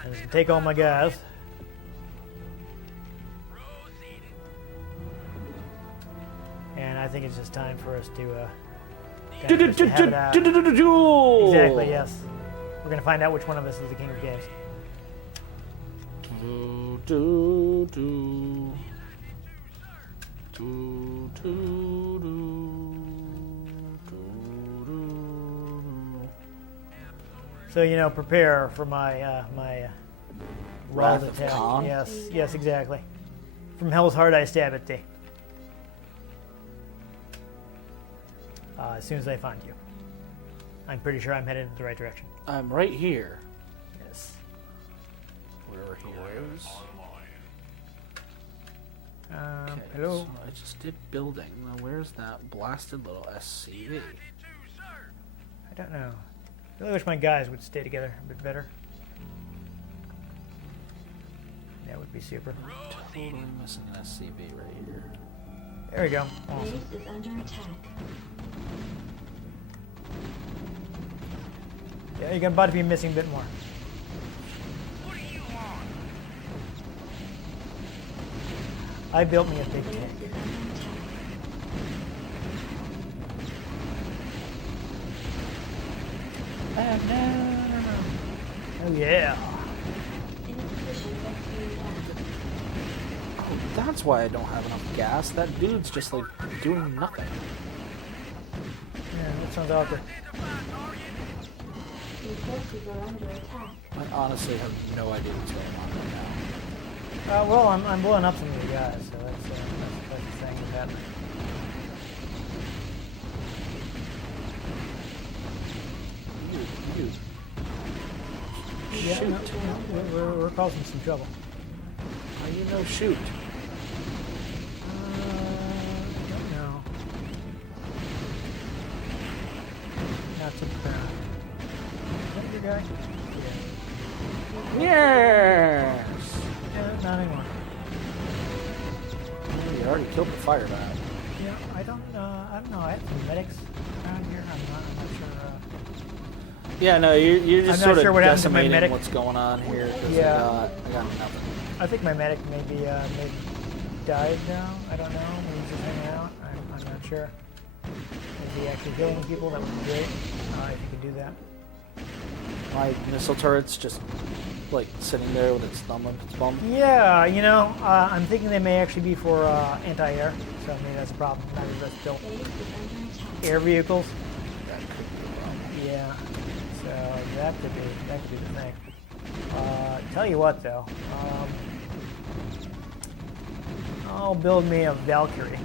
And just take all my guys. And I think it's just time for us to have it out. Exactly, yes. We're gonna find out which one of us is the king of games. So, you know, prepare for my my Wrath wild of attack. Khan? Yes, exactly. From hell's heart I stab at thee. As soon as I find you. I'm pretty sure I'm headed in the right direction. I'm right here. Yes. Wherever he is. Okay, Hello? so I just did building. Now where's that blasted little SCV? I don't know. I really wish my guys would stay together a bit better. That would be super. Totally missing an SCV right here. There we go. Awesome. Base is under attack. Yeah, you're about to be missing a bit more. What do you want? I built me a big Base tank. is under attack. Oh yeah. Insufficient rescue gas. Oh, that's why I don't have enough gas. That dude's just like doing nothing. Yeah, that sounds awkward. Your forces are under attack. I honestly have no idea what's going on right now. Well, I'm blowing up some of the guys, so that's the thing that's happening. You. Yeah, Shoot. no, we're causing some trouble. How you know shoot? Don't know. Not too proud. Is that your guy? Yes! Yeah, not anymore. You already killed the fire bat. Yeah, I don't know. I have some medics around here. I'm not sure. Yeah, no, you're just I'm not sort sure of what happened to my decimating medic. what's going on here. 'Cause Yeah. I got nothing. I think my medic maybe died now. I don't know. Maybe he's just hanging out. I'm not sure. Is he actually killing people? That would be great. If you could do that. My missile turret's just like sitting there with its thumb up its bum. Yeah, you know, I'm thinking they may actually be for anti-air, so maybe that's a problem. Not as that's built Base is under attack. air vehicles. That could be a problem. Yeah, so that could be the thing. Tell you what though, I'll build me a Valkyrie.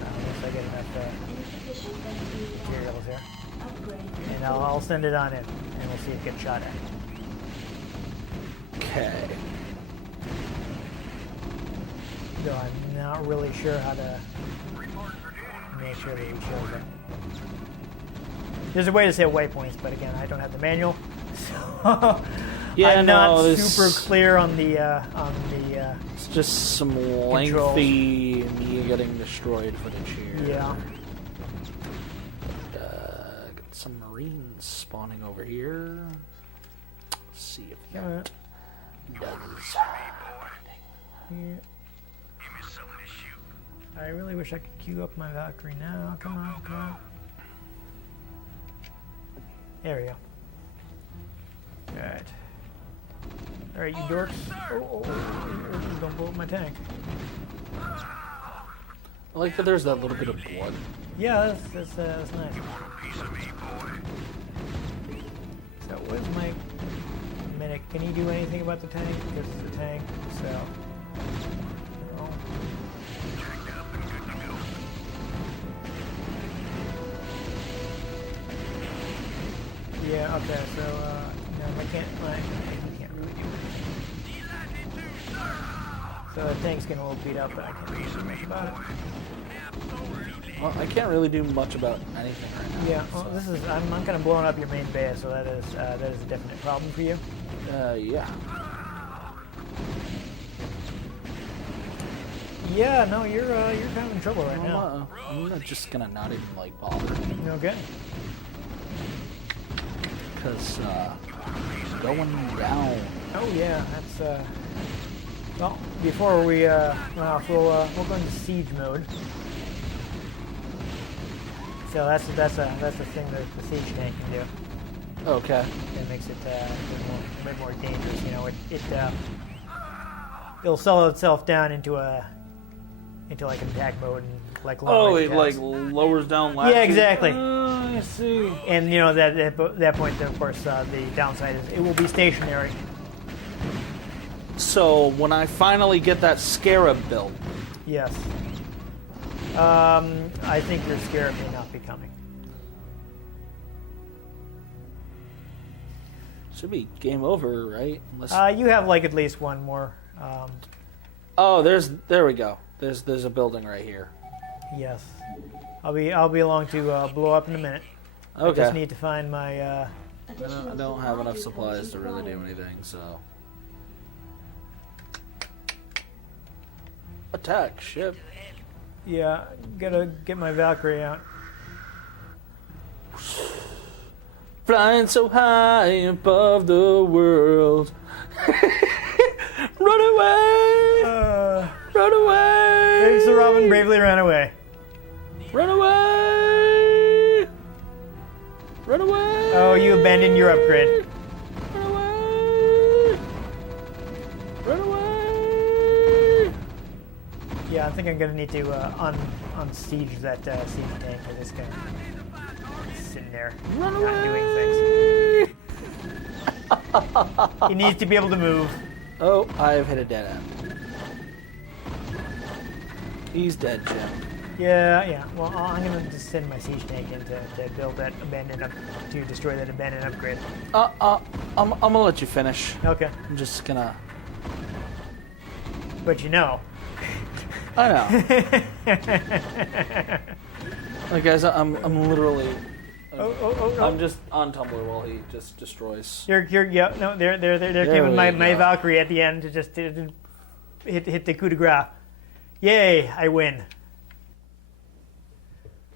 Once I get enough Insufficient rescue gas. materials here, Upgrade and complete. I'll send it on in, and we'll see it get shot at. Okay. Though I'm not really sure how to. Report for duty. make sure that he shows up. There's a way to set waypoints, but again, I don't have the manual, so Yeah, I'm not no, super clear on the It's just some lengthy me getting destroyed footage here. yeah. Got some Marines spawning over here. Let's see if that Alright. does. Yeah. Give me something to shoot. I really wish I could queue up my Valkyrie now. Come on, come on. There we go. Alright. Alright, you dorks. Oh, don't blow up my tank. I like that there's that little bit of blood. Yeah, that's nice. Piece of me, boy. So, where's my medic? Can he do anything about the tank? Because it's a tank, so. No. Jacked up and good to go. Yeah, okay, so, no, I can't really do anything. So the tank's getting a little beat up, but I can't really do much about it. Well, I can't really do much about anything right now. Yeah, well, this is, I'm kind of blowing up your main base, so that is a definite problem for you. Yeah. Yeah, no, you're kind of in trouble right now. I'm just gonna not even like bother. Okay. Because, going down. Oh yeah, that's well, before we run off, we'll go into siege mode. So that's the thing that the siege tank can do. Okay. It makes it a bit more dangerous. You know, it'll settle itself down into like an attack mode and like long range it like attacks. lowers down latitude. Yeah, exactly. Oh, I see. And you know that at that point, then, of course, the downside is it will be stationary. So when I finally get that Scarab built, Yes. I think your Scarab may not be coming. should be game over, right? Unless You have like at least one more. oh, there we go. There's a building right here. Yes. I'll be along to blow up in a minute. I just Okay. need to find my. I don't have enough supplies to really do anything, so. Attack ship. Yeah, gotta get my Valkyrie out. Flying so high above the world. Run away! Run away! Brave Sir Robin bravely ran away. Run away! Run away! Oh, you abandoned your upgrade. Run away! Run away! Yeah, I think I'm gonna need to unsiege that siege tank with this guy. Sitting there, Run not away! doing things. He needs to be able to move. Oh, I've hit a dead end. He's dead, Jim. Yeah. Well, I'm gonna just send my siege tank in to build that to destroy that abandoned upgrade. I'm gonna let you finish. Okay. I'm just gonna. But you know. I know. Like, guys, I'm literally. Oh. I'm just on Tumblr while he just destroys. They're giving we my go. Valkyrie at the end to just hit the coup de grace. Yay, I win.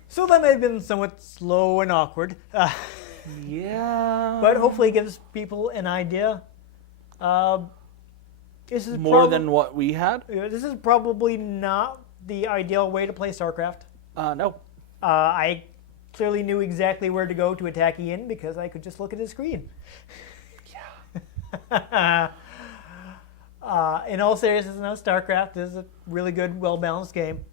So that may have been somewhat slow and awkward, Yeah. but hopefully it gives people an idea. This is More than what we had? this is probably not the ideal way to play StarCraft. No. I clearly knew exactly where to go to attack Ian because I could just look at his screen. Yeah. In all seriousness, no, StarCraft is a really good, well-balanced game.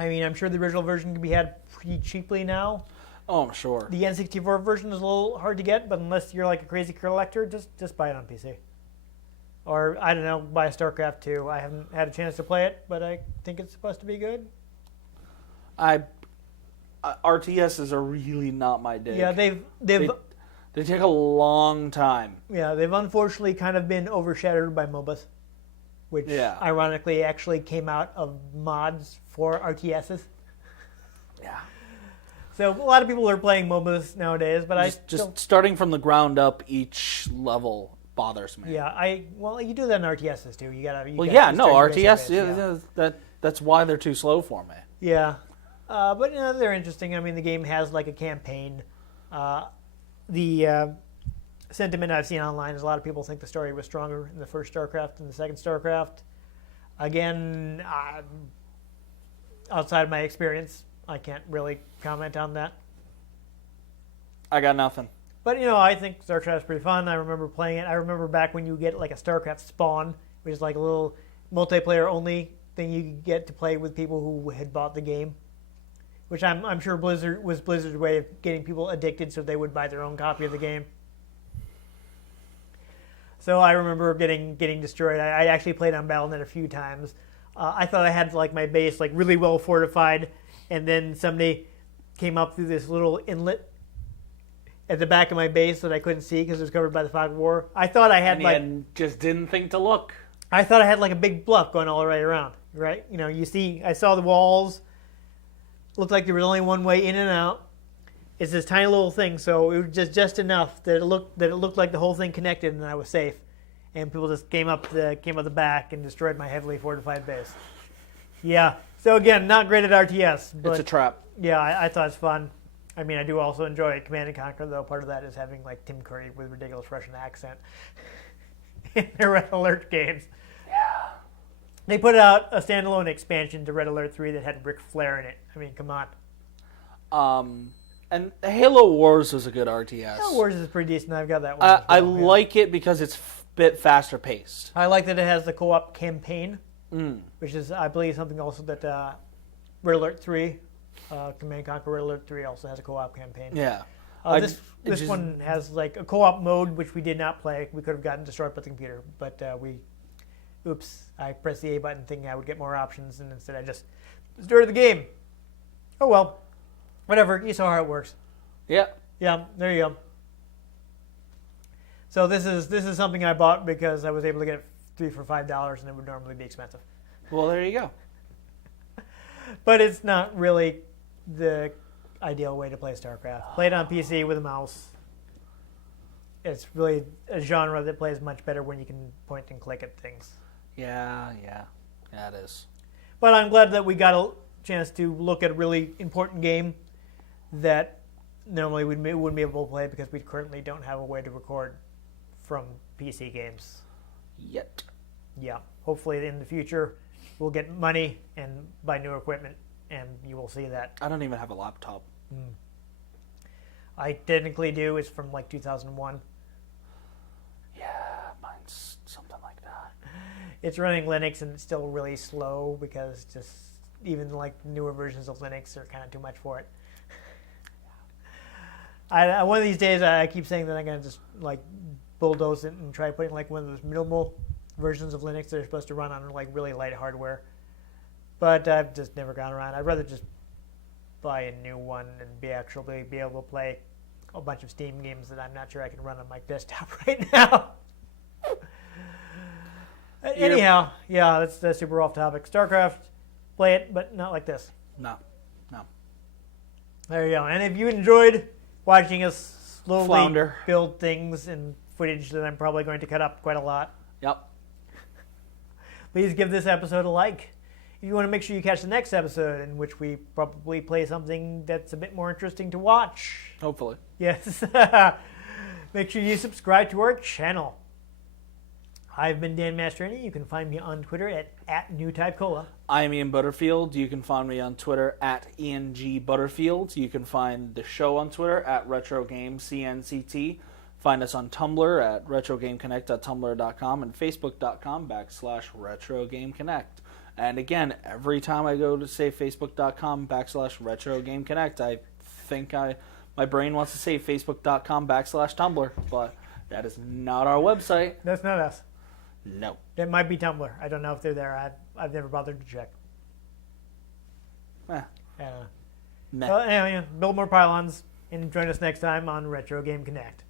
I mean, I'm sure the original version can be had pretty cheaply now. Oh, I'm sure. The N64 version is a little hard to get, but unless you're like a crazy collector, just buy it on PC. Or, I don't know, buy StarCraft 2. I haven't had a chance to play it, but I think it's supposed to be good. RTSs are really not my dig. Yeah, they take a long time. Yeah, they've unfortunately kind of been overshadowed by MOBAs, which Yeah. ironically actually came out of mods for RTSs. Yeah. So a lot of people are playing MOBAs nowadays, but Just starting from the ground up, each level bothers me. well, you do that in RTSs too. RTS. That's why they're too slow for me. Yeah, but they're interesting. I mean, the game has like a campaign. The sentiment I've seen online is a lot of people think the story was stronger in the first StarCraft than the second StarCraft. Again, outside of my experience, I can't really comment on that. I got nothing. But, I think StarCraft's pretty fun. I remember playing it. I remember back when you get like a StarCraft spawn, which is like a little multiplayer-only thing you could get to play with people who had bought the game, which I'm sure was Blizzard's way of getting people addicted so they would buy their own copy of the game. So I remember getting destroyed. I actually played on Battle.net a few times. I thought I had like my base like really well fortified, and then somebody came up through this little inlet at the back of my base that I couldn't see because it was covered by the fog of war. I thought I had just didn't think to look. I thought I had like a big bluff going all the way around, right? I saw the walls. Looked like there was only one way in and out. It's this tiny little thing, so it was just enough that it looked like the whole thing connected, and I was safe. And people just came up the back and destroyed my heavily fortified base. Yeah. So again, not great at RTS, but It's a trap. yeah, I thought it's fun. I mean, I do also enjoy Command and Conquer, though. Part of that is having like Tim Curry with ridiculous Russian accent in their Red Alert games. Yeah. They put out a standalone expansion to Red Alert 3 that had Ric Flair in it. I mean, come on. And Halo Wars was a good RTS. Halo Wars is pretty decent. I've got that one. as I well, yeah. like it because it's a bit faster paced. I like that it has the co-op campaign, which is, I believe, something also that Red Alert 3, Command Conquer Red Alert 3 also has a co-op campaign. Yeah. This one has like a co-op mode, which we did not play. We could have gotten destroyed by the computer, but I pressed the A button thinking I would get more options, and instead I just started the game. Oh well. Whatever, you saw how it works. Yeah. Yeah, there you go. So this is something I bought because I was able to get it 3 for $5, and it would normally be expensive. Well, there you go. But it's not really the ideal way to play StarCraft. Play it on PC with a mouse. It's really a genre that plays much better when you can point and click at things. Yeah, it is. But I'm glad that we got a chance to look at a really important game that normally we wouldn't be able to play because we currently don't have a way to record from PC games. Yet. Yeah. Hopefully in the future we'll get money and buy new equipment, and you will see that. I don't even have a laptop. I technically do. It's from like 2001. Yeah, mine's something like that. It's running Linux, and it's still really slow because just even like newer versions of Linux are kind of too much for it. One of these days, I keep saying that I'm going to just like bulldoze it and try putting like one of those minimal versions of Linux that are supposed to run on like really light hardware. But I've just never gone around. I'd rather just buy a new one and actually be able to play a bunch of Steam games that I'm not sure I can run on my desktop right now. Anyhow, yeah, that's super off topic. StarCraft, play it, but not like this. No. There you go. And if you enjoyed watching us slowly Flounder. build things and footage that I'm probably going to cut up quite a lot, Yep. please give this episode a like. If you want to make sure you catch the next episode, in which we probably play something that's a bit more interesting to watch. Hopefully. Yes. Make sure you subscribe to our channel. I've been Dan Mastriani. You can find me on Twitter at NewTypeCola. I'm Ian Butterfield. You can find me on Twitter at IanGButterfield. You can find the show on Twitter at RetroGameCNCT. Find us on Tumblr at RetroGameConnect.tumblr.com and Facebook.com/RetroGameConnect. And again, every time I go to say Facebook.com/RetroGameConnect, I think my brain wants to say Facebook.com/Tumblr, but that is not our website. That's not us. No. It might be Tumblr. I don't know if they're there. I've never bothered to check. Eh. I don't know. Meh. Well, anyway, build more pylons and join us next time on Retro Game Connect.